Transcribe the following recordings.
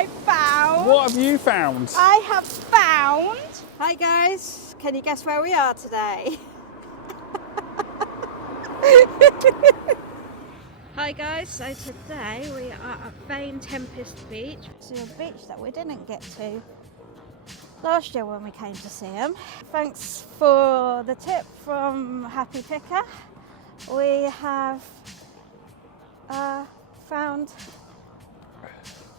I found. What have you found? I have found. Hi guys, can you guess where we are today? Hi guys, so today we are at Vane-Tempes beach. It's a beach that we didn't get to last year when we came to Seaham. Thanks for the tip from Happy Picker. We have found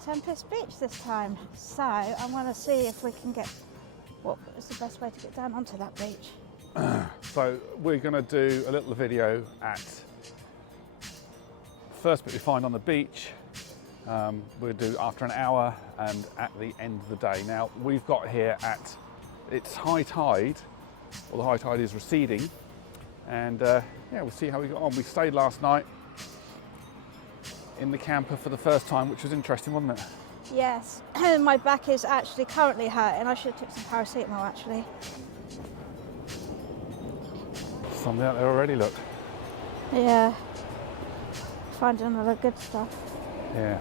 Tempest Beach this time, so I'm going to see if we can get what is the best way to get down onto that beach. So we're going to do a little video at first bit we find on the beach. We'll do after an hour and at the end of the day. Now we've got here at it's high tide, or the high tide is receding, and yeah, we'll see how we got on. We stayed last night in the camper for the first time, which was interesting, wasn't it? Yes, my back is actually currently hurting. I should have took some paracetamol actually. Something out there already, look. Yeah, finding all the good stuff. Yeah.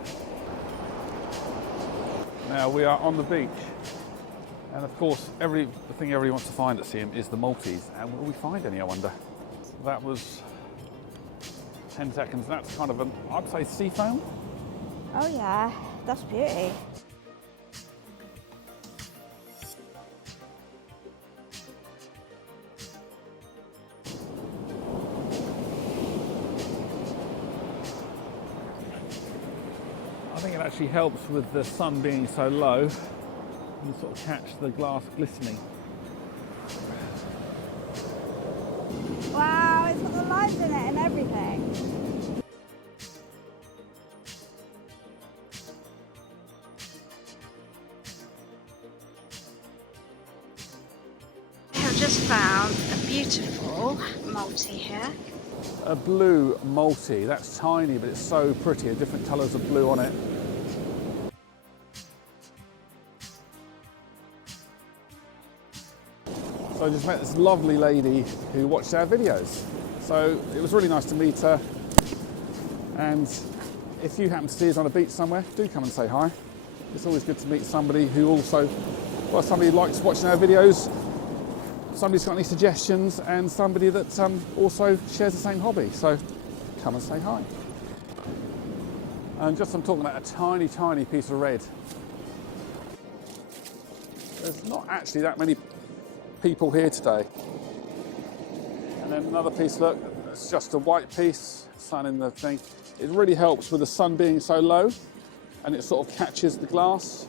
Now we are on the beach, and of course the thing everybody wants to find at Seaham is the multis, and will we find any, I wonder? That was 10 seconds. That's kind of I'd say sea foam. Oh yeah, that's beauty. I think it actually helps with the sun being so low, you sort of catch the glass glistening. Wow, it's got the lines in it and everything. I have just found a beautiful multi here. A blue multi, that's tiny but it's so pretty, different colours of blue on it. So I just met this lovely lady who watched our videos. So it was really nice to meet her, and if you happen to see us on a beach somewhere, do come and say hi. It's always good to meet somebody who also, well, somebody who likes watching our videos, somebody's got any suggestions, and somebody that also shares the same hobby. So come and say hi. And just I'm talking about a tiny, tiny piece of red. There's not actually that many people here today. And then another piece, look, it's just a white piece, sun in the thing. It really helps with the sun being so low, and it sort of catches the glass.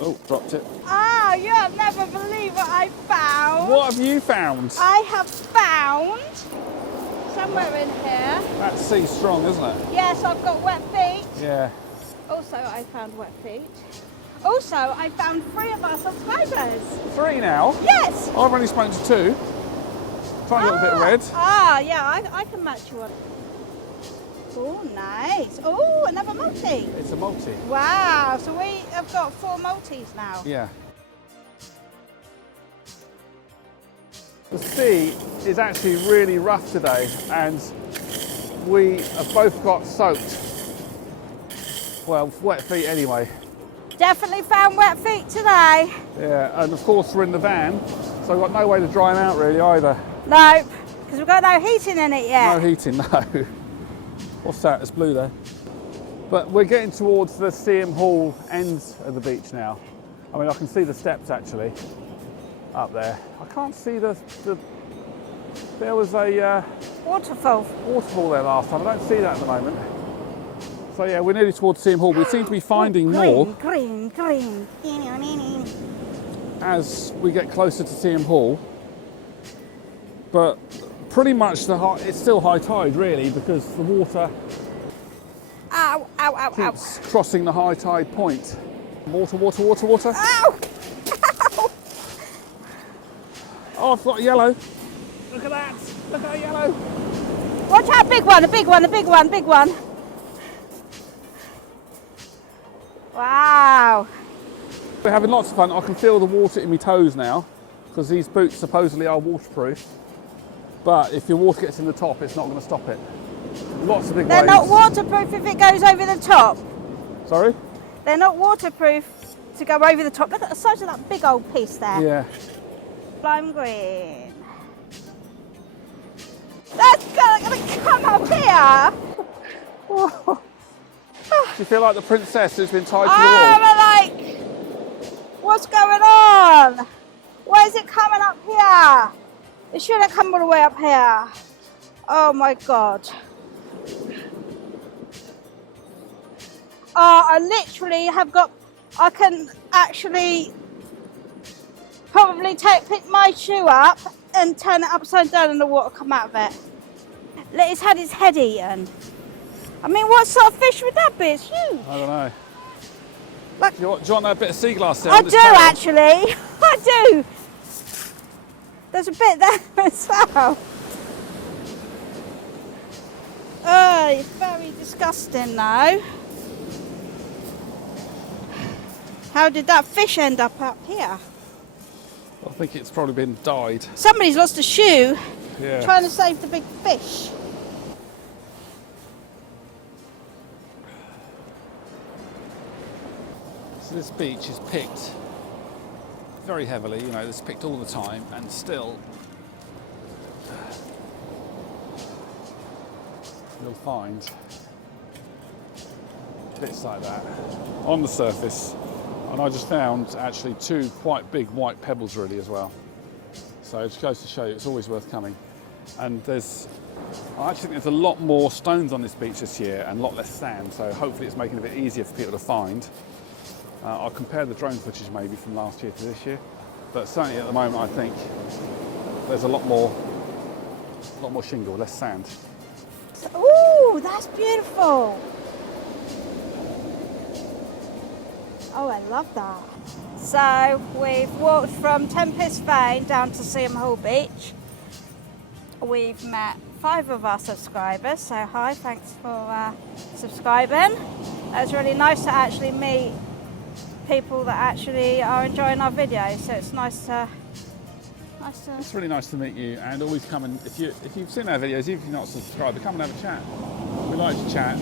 Oh, dropped it. Oh, you'll never believe what I found. What have you found? I have found somewhere in here. That's sea strong, isn't it? Yes, I've got wet feet. Yeah. Also, I found wet feet. Also, I found 3 of our subscribers. 3 now? Yes. I've only spoken to 2. Tiny little bit of red. Ah, yeah, I can match you up. Oh, nice. Oh, another multi. It's a multi. Wow, so we have got 4 multis now. Yeah. The sea is actually really rough today, and we have both got soaked. Well, wet feet anyway. Definitely found wet feet today. Yeah, and of course we're in the van, so we've got no way to dry them out really either. No, because we've got no heating in it yet. No heating, no. What's that? It's blue there. But we're getting towards the Seaham Hall end of the beach now. I mean, I can see the steps actually up there. I can't see the there was a waterfall there last time. I don't see that at the moment. So yeah, we're nearly towards Seaham Hall. We seem to be finding more green. as we get closer to Seaham Hall. But pretty much it's still high tide really, because the water keeps crossing the high tide point. Water. Ow! Ow! Oh, I've got yellow. Look at that. Look at that yellow. Watch out, big one. Wow. We're having lots of fun. I can feel the water in my toes now, because these boots supposedly are waterproof. But if your water gets in the top, it's not going to stop it. Lots of big waves. They're not waterproof if it goes over the top. Sorry? They're not waterproof to go over the top. Look at the size of that big old piece there. Yeah. Lime green. That's gonna come up here. Whoa. Do you feel like the princess who's been tied to the I'm wall? like, what's going on? Why is it coming up here? It shouldn't come all the way up here. Oh my God. I literally have got, I can actually probably pick my shoe up and turn it upside down and the water come out of it. Look, it's had its head eaten. I mean, what sort of fish would that be? It's huge. I don't know. Like, Do you want that bit of sea glass there? I do actually. I do. There's a bit there as well. Oh, it's very disgusting though. How did that fish end up here? I think it's probably been dyed. Somebody's lost a shoe trying to save the big fish. So this beach is picked very heavily, you know, it's picked all the time, and still you'll find bits like that on the surface. And I just found actually 2 quite big white pebbles really as well. So it just goes to show you it's always worth coming. And I actually think there's a lot more stones on this beach this year and a lot less sand, so hopefully it's making it a bit easier for people to find. I'll compare the drone footage maybe from last year to this year, but certainly at the moment I think there's a lot more shingle, less sand. Ooh, that's beautiful. Oh, I love that. So we've walked from Tempest Vane down to Seaham Hall Beach. We've met 5 of our subscribers, so hi, thanks for subscribing. It's really nice to actually meet people that actually are enjoying our videos, so it's nice to... It's really nice to meet you, and always come and, if you've seen our videos, even if you're not subscribed, come and have a chat. We like to chat.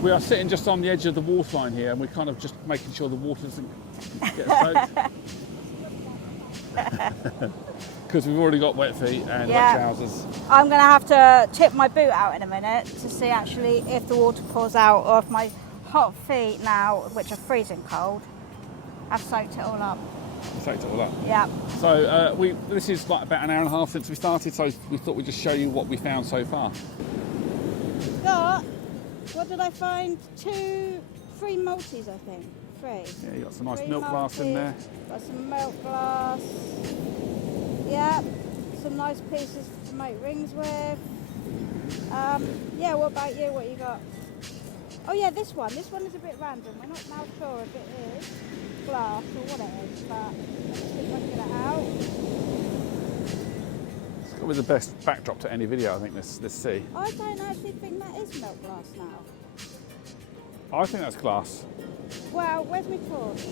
We are sitting just on the edge of the waterline here, and we're kind of just making sure the water doesn't get soaked. Because we've already got wet feet and wet trousers. I'm going to have to tip my boot out in a minute to see actually if the water pours out, or if my hot feet now, which are freezing cold, have soaked it all up. Soaked it all up? Yeah. So this is like about an hour and a half since we started, so we thought we'd just show you what we found so far. What did I find? 3 multis, I think. 3. Yeah, you got some nice 3 milk glass in there. Got some milk glass. Yeah, some nice pieces to make rings with. Yeah, what about you? What you got? Oh yeah, this one. This one is a bit random. We're not now sure if it is glass or what it is, but let's see if I can get it out. It's got to be the best backdrop to any video, I think, this sea. I don't actually think that is milk glass now. I think that's glass. Well, where's my torch?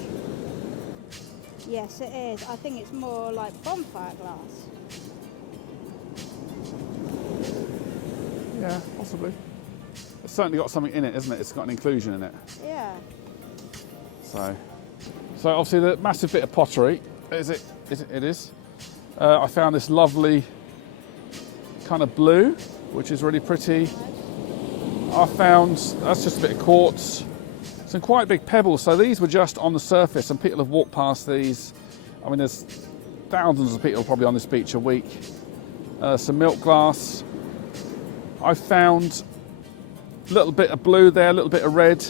Yes, it is. I think it's more like bonfire glass. Yeah, possibly. It's certainly got something in it, isn't it? It's got an inclusion in it. Yeah. So obviously the massive bit of pottery, it is. I found this lovely kind of blue, which is really pretty. I found, that's just a bit of quartz, some quite big pebbles. So these were just on the surface, and people have walked past these. I mean, there's thousands of people probably on this beach a week. Some milk glass. I found a little bit of blue there, a little bit of red,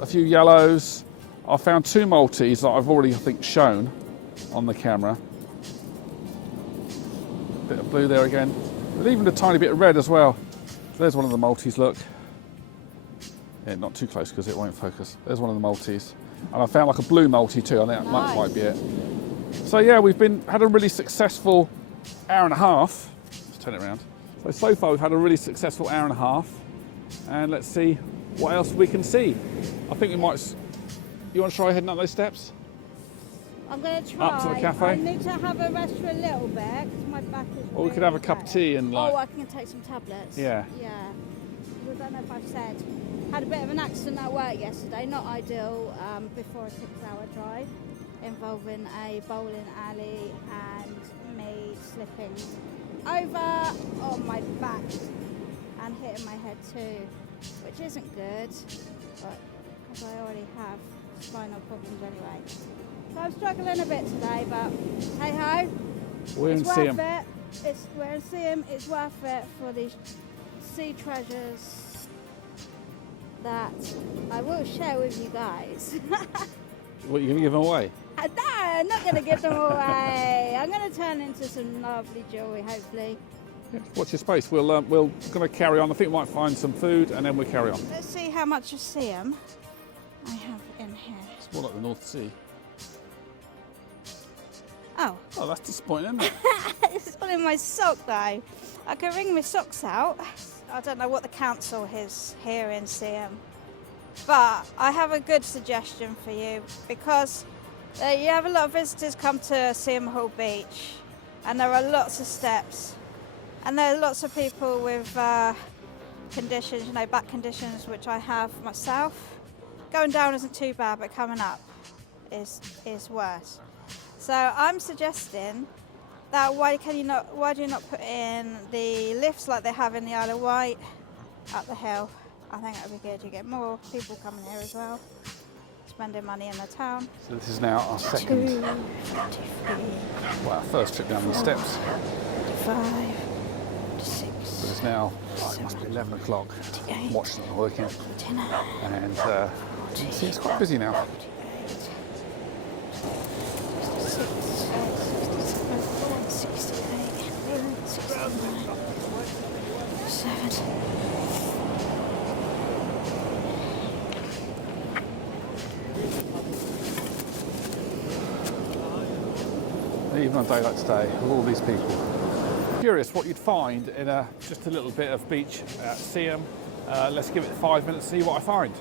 a few yellows. I found 2 multis that I've already, I think, shown on the camera. Bit of blue there again, but even a tiny bit of red as well. There's one of the multis, look. Yeah, not too close because it won't focus. There's one of the multis. And I found like a blue multi too, I think that might be it. So yeah, we've had a really successful hour and a half. Let's turn it around. So far we've had a really successful hour and a half. And let's see what else we can see. I think we might, you want to try heading up those steps? I'm going to try. Up to the cafe? I need to have a rest for a little bit because my back is Or we could have a cup of tea and like... Oh, I can take some tablets. Yeah. Yeah. I don't know if I've said. Had a bit of an accident at work yesterday, not ideal, before a 6-hour drive involving a bowling alley and me slipping over on my back and hitting my head too, which isn't good, but because I already have spinal problems anyway. So I'm struggling a bit today, but hey ho, We're in Seaham. We're in Seaham. It's worth it for these sea treasures that I will share with you guys. What, you're going to give them away? No, I'm not going to give them away. I'm going to turn into some lovely jewellery, hopefully. Yeah, watch your space. We're going to carry on. I think we might find some food and then we'll carry on. Let's see how much of Seaham I have in here. It's more like the North Sea. Oh. Oh, that's disappointing, isn't it? It's all in my sock though. I can wring my socks out. I don't know what the council is here in Seaham, but I have a good suggestion for you, because you have a lot of visitors come to Seaham Hall Beach and there are lots of steps and there are lots of people with conditions, you know, back conditions, which I have myself. Going down isn't too bad, but coming up is worse. So I'm suggesting that why do you not put in the lifts like they have in the Isle of Wight up the hill? I think that would be good. You get more people coming here as well, spending money in the town. So this is now our second, 2, 23, well, our first trip down the steps. 5, 6. But it's now, it must be 11 o'clock. Watching them working. And you can see it's quite busy now. 7. Even on a day like today, with all these people. Curious what you'd find in just a little bit of beach at Seaham. Let's give it 5 minutes to see what I find.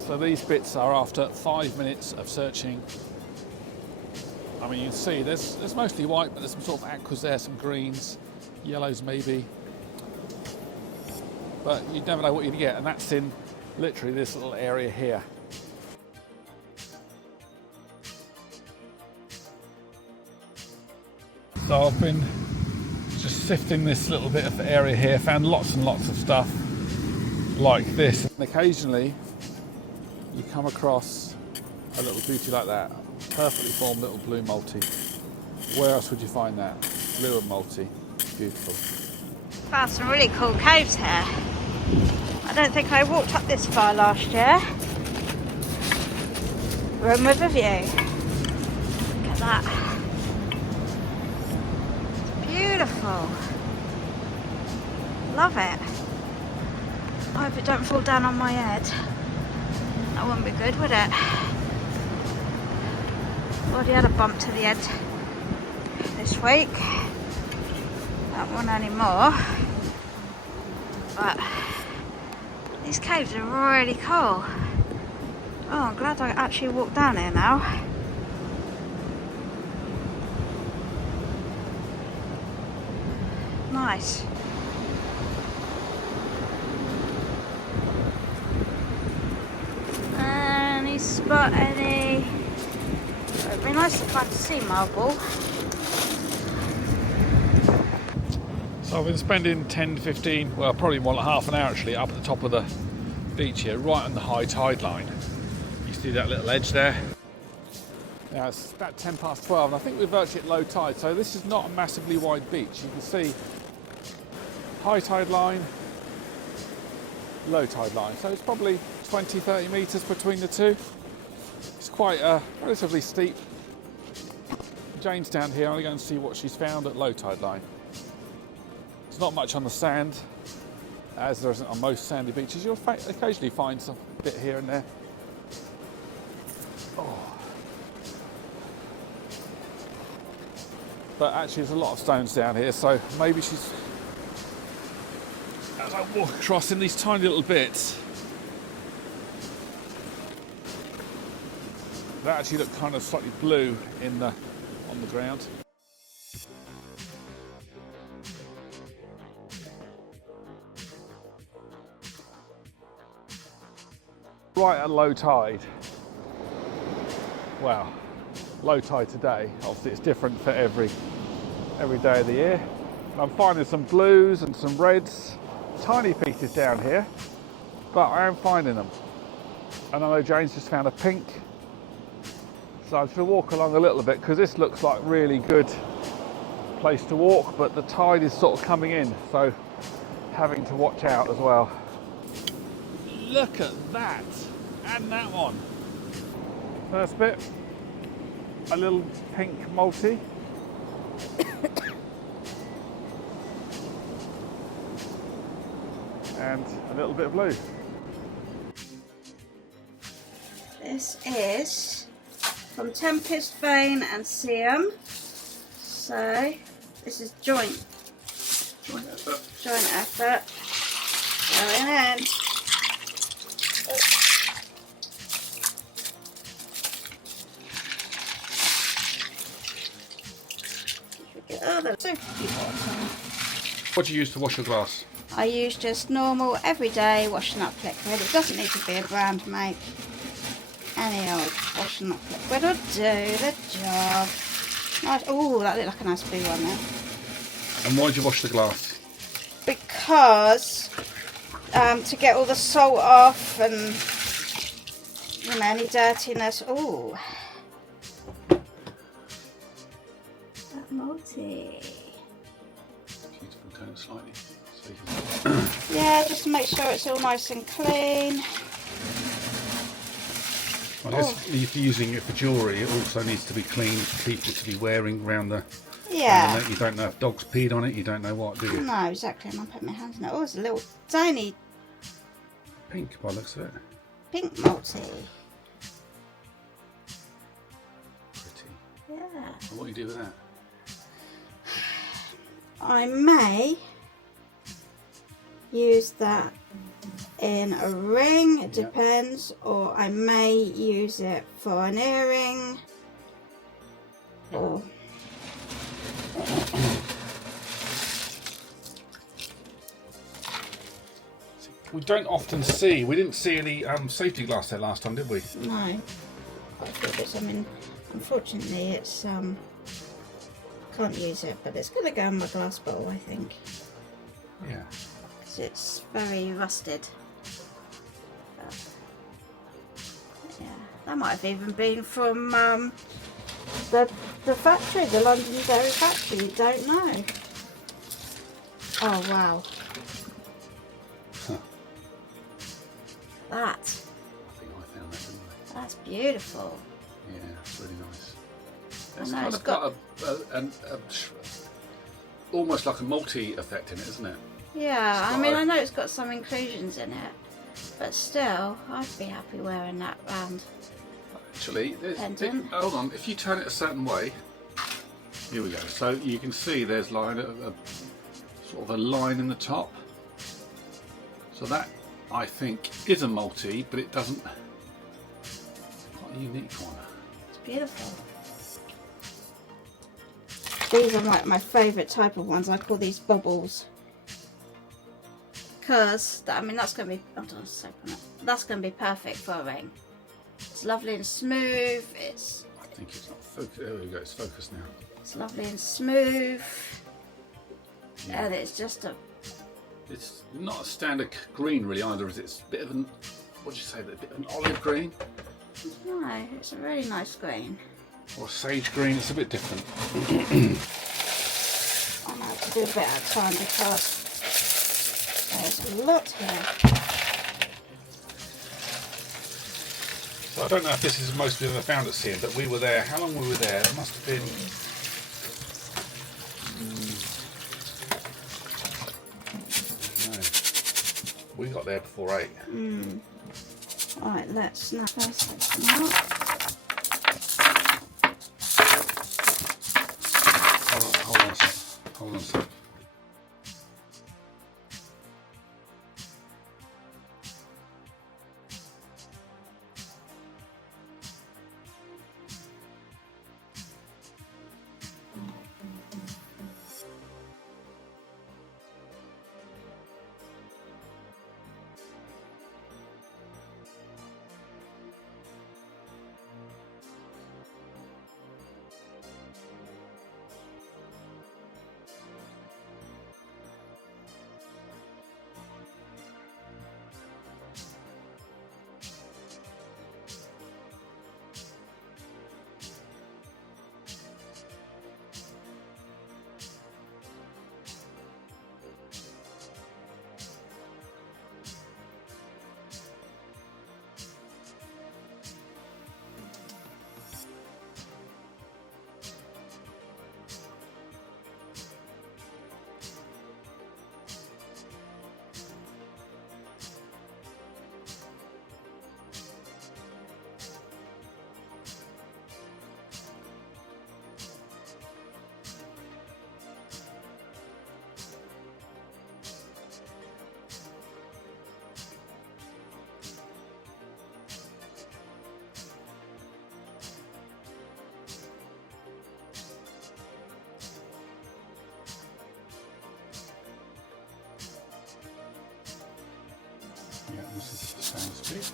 So these bits are after 5 minutes of searching. I mean, you can see there's mostly white, but there's some sort of aquas there, some greens, yellows maybe. But you never know what you'd get, and that's in literally this little area here. So I've been just sifting this little bit of area here, found lots and lots of stuff like this. And occasionally you come across a little beauty like that, perfectly formed little blue multi. Where else would you find that? Blue and multi, beautiful. Found some really cool caves here. I don't think I walked up this far last year. Room with a view. Look at that. Beautiful. Love it. I hope it don't fall down on my head. That wouldn't be good, would it? Already had a bump to the head this week. Don't want any more. But these caves are really cool. Oh, I'm glad I actually walked down here now. Nice. Any spot, any... It'd be nice to find a sea marble. So I've been spending 10 to 15, well probably more like half an hour actually, up at the top of the beach here, right on the high tide line. You see that little edge there? Now it's about 10 past 12 and I think we're virtually at low tide, so this is not a massively wide beach. You can see high tide line, low tide line, so it's probably 20-30 metres between the two. It's quite relatively steep. Jane's down here, I'm going to go and see what she's found at low tide line. There's not much on the sand, as there isn't on most sandy beaches. You'll occasionally find some bit here and there. Oh. But actually there's a lot of stones down here, so maybe she's... As I walk across in these tiny little bits, they actually look kind of slightly blue on the ground. right at low tide. Well, low tide today. Obviously it's different for every day of the year. And I'm finding some blues and some reds, tiny pieces down here, but I am finding them. And I know Jane's just found a pink. So I'm just going to walk along a little bit because this looks like a really good place to walk, but the tide is sort of coming in, so having to watch out as well. Look at that, and that one. First bit, a little pink multi. And a little bit of blue. This is from Tempest, Vane and Seaham. So this is joint effort. Going in. What do you use to wash your glass? I use just normal, everyday washing up liquid. It doesn't need to be a brand, mate. Any old washing up liquid will do the job. Nice. Oh, that looked like a nice blue one there. And why do you wash the glass? Because to get all the salt off and, you know, any dirtiness. Oh, that multi. Turn it slightly. So you can... Yeah, just to make sure it's all nice and clean. I guess if you're using it for jewellery, it also needs to be clean for people to be wearing around the... Yeah. You don't know if dogs peed on it, you don't know what, do you? No, exactly. I'm putting my hands in it. Oh, it's a little tiny Pink by the looks of it. pink multi. Pretty. Yeah. And what do you do with that? I may use that in a ring, it depends, or I may use it for an earring, or We don't often see, we didn't see any safety glass there last time, did we? no. I thought this, I mean, unfortunately it's can't use it, but it's going to go in my glass bottle, I think. Yeah. Because it's very rusted. But, yeah, that might have even been from the factory, the London Dairy Factory. You don't know. Oh wow. Huh. That. I think I found that, didn't I? That's beautiful. Yeah, it's really nice. I It's know, kind it's of got almost like a multi effect in it, isn't it? Yeah, I mean, I know it's got some inclusions in it, but still, I'd be happy wearing that round. Actually, hold on, if you turn it a certain way, here we go. So you can see there's like a sort of a line in the top. So that, I think, is a multi, but it doesn't, quite a unique one. It's beautiful. These are like my favourite type of ones. I call these bubbles. Because, I mean, that's going to be, that's going to be perfect for a ring. It's lovely and smooth. It's... I think it's not focused. There we go, it's focused now. It's lovely and smooth. Yeah. And it's just a... It's not a standard green really either, is it? It's a bit of an, what do you say, a bit of an olive green? No, it's a really nice green. Or sage green, it's a bit different. I might have to do a bit at a time because there's a lot here. So I don't know if this is most we've ever found at Seaham, but we were there. How long were we there? It must have been... no. We got there before 8. Alright, let's snap this out. Hold on a sec. Hold on a sec. Yeah, this is sounds big.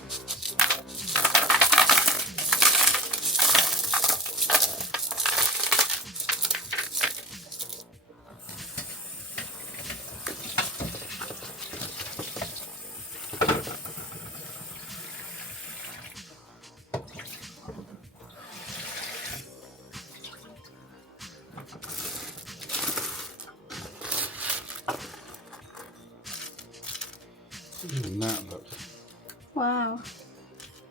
Even that look. Wow.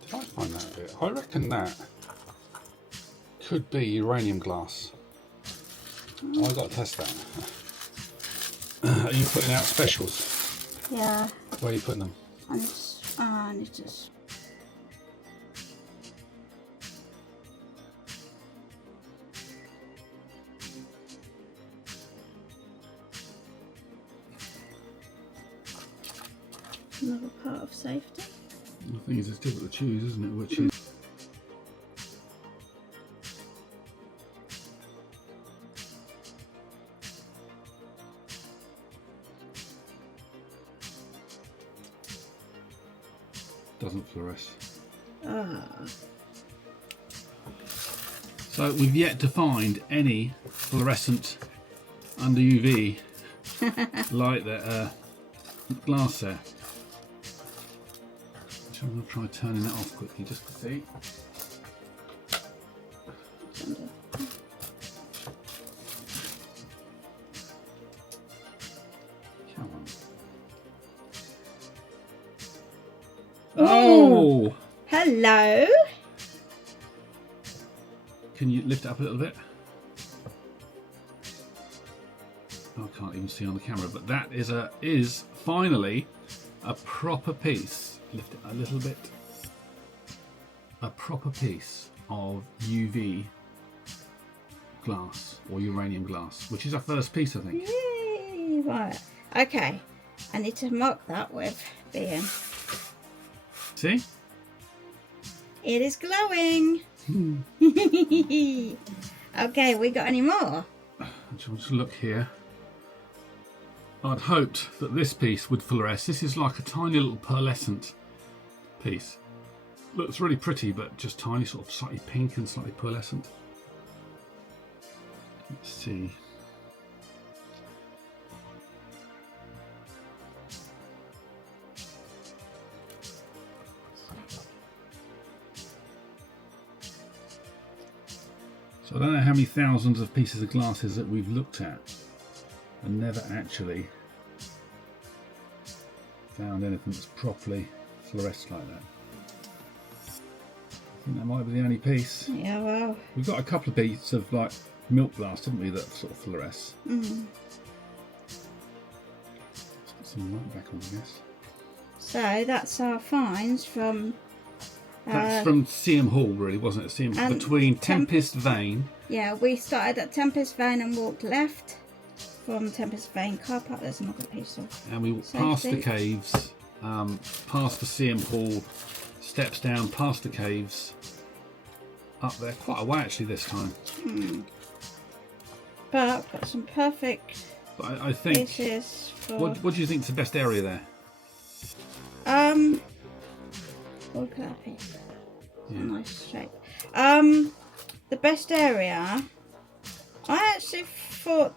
Did I find that a bit? I reckon that could be uranium glass. I've got to test that. Are you putting out specials? Yeah. Where are you putting them? I need to. Another part of safety. The thing is, it's difficult to choose, isn't it? Which is. Doesn't fluoresce. Ah. So we've yet to find any fluorescent under UV light that glass there. So I'm going to try turning that off quickly just to see. Come on. Oh! Hello. Can you lift it up a little bit? I can't even see on the camera, but that is finally a proper piece. Lift it a little bit. A proper piece of UV glass or uranium glass, which is our first piece, I think. Yay! Right. Okay. I need to mark that with being. See? It is glowing. Okay, we got any more? So we'll just look here. I'd hoped that this piece would fluoresce. This is like a tiny little pearlescent piece. Looks really pretty, but just tiny, sort of slightly pink and slightly pearlescent. Let's see. So I don't know how many thousands of pieces of glasses that we've looked at and never actually found anything that's properly fluoresced like that. I think that might be the only piece. Yeah, well. We've got a couple of bits of like milk glass, haven't we, that sort of fluoresce. Mm. Let's put some light back on, I guess. So that's our finds from. That's from Seaham Hall, really, wasn't it? Seaham, between Tempest Vane. Yeah, we started at Tempest Vane and walked left from Tempest Vane car park. There's another piece of. And we walked past the caves, past the Seaham Hall, steps down, past the caves, up there. Quite a way actually this time. But got some perfect. But I think. Pieces for. What do you think is the best area there? Look at that piece. Yeah. Nice shape. The best area. I actually thought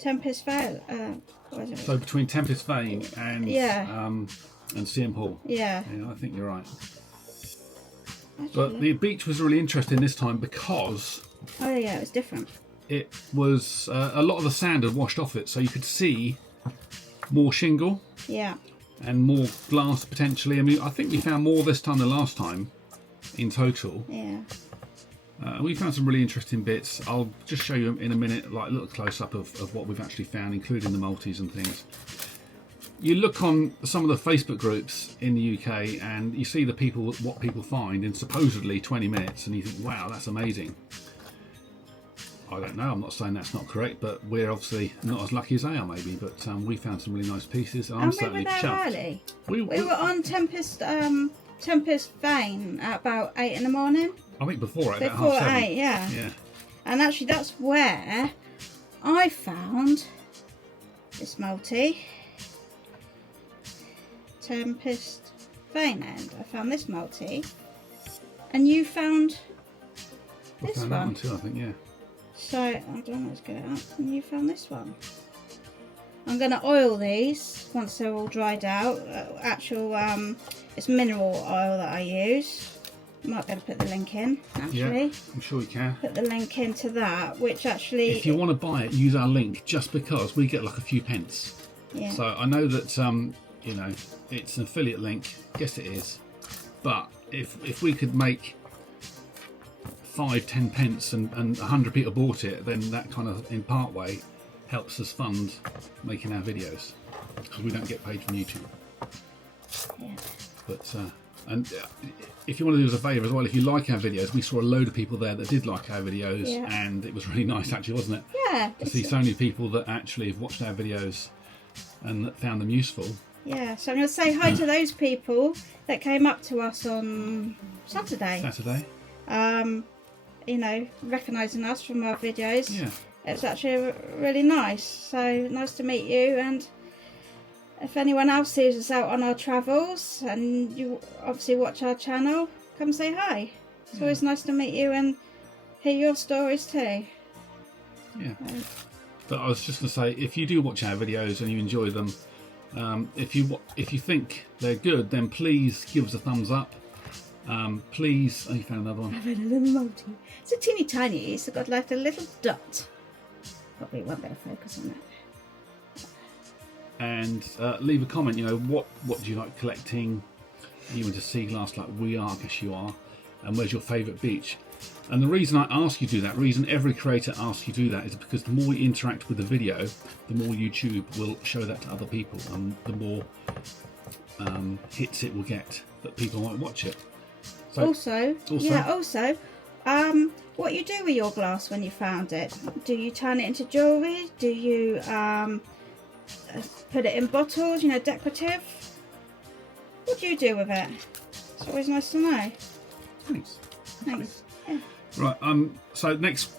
Tempest Vane. What is it? So between Tempest Vane and Seaham Hall. Yeah. Yeah, I think you're right. Actually, But the beach was really interesting this time because oh yeah, it was different. it was a lot of the sand had washed off it, so you could see more shingle Yeah. and more glass potentially. I mean, I think we found more this time than last time in total. Yeah. We found some really interesting bits. I'll just show you in a minute, like a little close-up of what we've actually found, including the multis and things. You look on some of the Facebook groups in the UK and you see what people find in supposedly 20 minutes and you think, wow, that's amazing. I don't know, I'm not saying that's not correct, but we're obviously not as lucky as they are maybe, but we found some really nice pieces and I'm certainly we were there chuffed. early. We were on Tempest Vane at about 8 in the morning. I think before 8, about Before half 7. 8, yeah. Yeah. And actually that's where I found this multi. Vane-Tempest Vane end. I found this multi, and you found this one. That one too, I think, yeah. So I don't know, let's get it up. And you found this one. I'm going to oil these once they're all dried out. It's mineral oil that I use. Might be able to put the link in, actually. Yeah, I'm sure you can. Put the link into that, which actually... If you want to buy it, use our link, just because we get like a few pence. Yeah. So I know that, you know, it's an affiliate link. Yes, it is. But if we could make 5-10 pence and 100 people bought it, then that kind of, in part way, helps us fund making our videos. Because we don't get paid from YouTube. Yeah. But... and if you want to do us a favour as well, if you like our videos, we saw a load of people there that did like our videos, and it was really nice actually, wasn't it? Yeah. To see so many people that actually have watched our videos and that found them useful. Yeah, so I'm going to say hi to those people that came up to us on Saturday. You know, recognising us from our videos. Yeah. It's actually really nice. So nice to meet you, and if anyone else sees us out on our travels and you obviously watch our channel, come say hi. It's always nice to meet you and hear your stories too. Yeah. But I was just going to say, if you do watch our videos and you enjoy them, if you think they're good, then please give us a thumbs up. Please, oh, you found another one. I found a little multi. It's a teeny tiny. It's got like a little dot. Probably won't be able to focus on that. And leave a comment, you know, what do you like collecting? Are you into sea glass like we are? I guess you are. And where's your favourite beach? And the reason I ask you to do that, reason every creator asks you to do that, is because the more you interact with the video, the more YouTube will show that to other people, and the more hits it will get, that people might watch it. So, also, what you do with your glass when you found it? Do you turn it into jewellery? Do you put it in bottles, you know, decorative? What do you do with it? It's always nice to know. Thanks. Yeah. Right, so next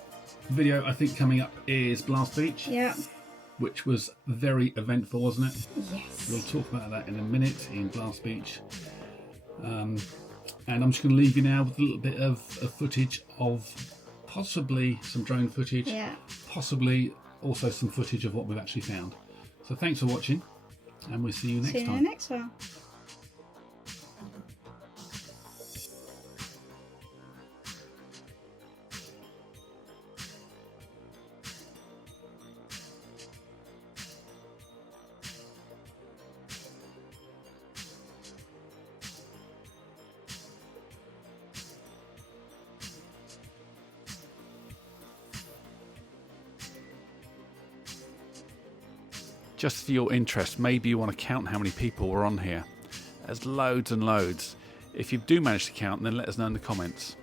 video I think coming up is Blast Beach. Yeah. Which was very eventful, wasn't it? Yes. We'll talk about that in a minute in Blast Beach. And I'm just going to leave you now with a little bit of footage of possibly some drone footage. Yeah. Possibly also some footage of what we've actually found. So thanks for watching, and we'll see you next time. See you in the next one. Just for your interest, maybe you want to count how many people were on here. There's loads and loads. If you do manage to count, then let us know in the comments.